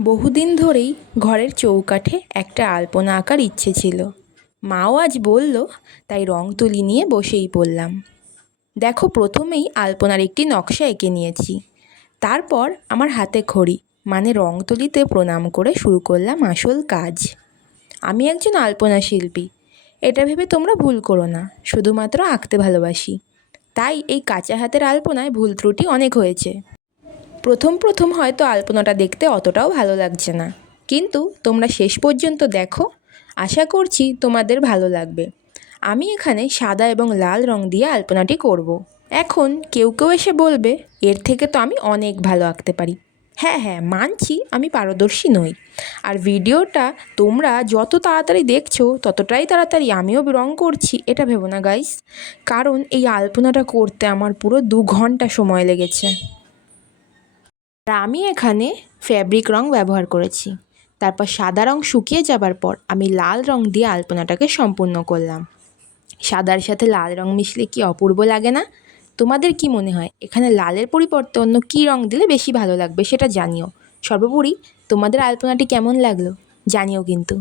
বহুদিন ধরেই ঘরের চৌকাঠে একটা আলপনা আঁকার ইচ্ছে ছিল। মাও আজ বলল, তাই রং তুলি নিয়ে বসেই পড়লাম। দেখো, প্রথমেই আলপনার একটি নকশা এঁকে নিয়েছি। তারপর আমার হাতে খড়ি মানে রং তুলিতে প্রণাম করে শুরু করলাম আসল কাজ। আমি একজন আলপনা শিল্পী, এটা ভেবে তোমরা ভুল করো না, শুধুমাত্র আঁকতে ভালোবাসি। তাই এই কাঁচা হাতের আলপনায় ভুল ত্রুটি অনেক হয়েছে। প্রথম প্রথম হয়তো আলপনাটা দেখতে অতটাও ভালো লাগছে না, কিন্তু তোমরা শেষ পর্যন্ত দেখো, আশা করছি তোমাদের ভালো লাগবে। আমি এখানে সাদা এবং লাল রং দিয়ে আলপনাটি করব। এখন কেউ কেউ এসে বলবে, এর থেকে তো আমি অনেক ভালো আঁকতে পারি। হ্যাঁ হ্যাঁ, মানছি আমি পারদর্শী নই। আর ভিডিওটা তোমরা যত তাড়াতাড়ি দেখছো ততটাই তাড়াতাড়ি আমিও রং করছি এটা ভেবো না গাইস, কারণ এই আলপনাটা করতে আমার পুরো 2 ঘন্টা সময় লেগেছে। আর আমি এখানে ফ্যাব্রিক রং ব্যবহার করেছি। তারপর সাদা রং শুকিয়ে যাবার পর আমি লাল রং দিয়ে আলপনাটাকে সম্পূর্ণ করলাম। সাদার সাথে লাল রং মিশলে কি অপূর্ব লাগে না? তোমাদের কি মনে হয় এখানে লালের পরিবর্তে অন্য কী রং দিলে বেশি ভালো লাগবে সেটা জানিও। সর্বোপরি তোমাদের আলপনাটি কেমন লাগলো জানিও কিন্তু।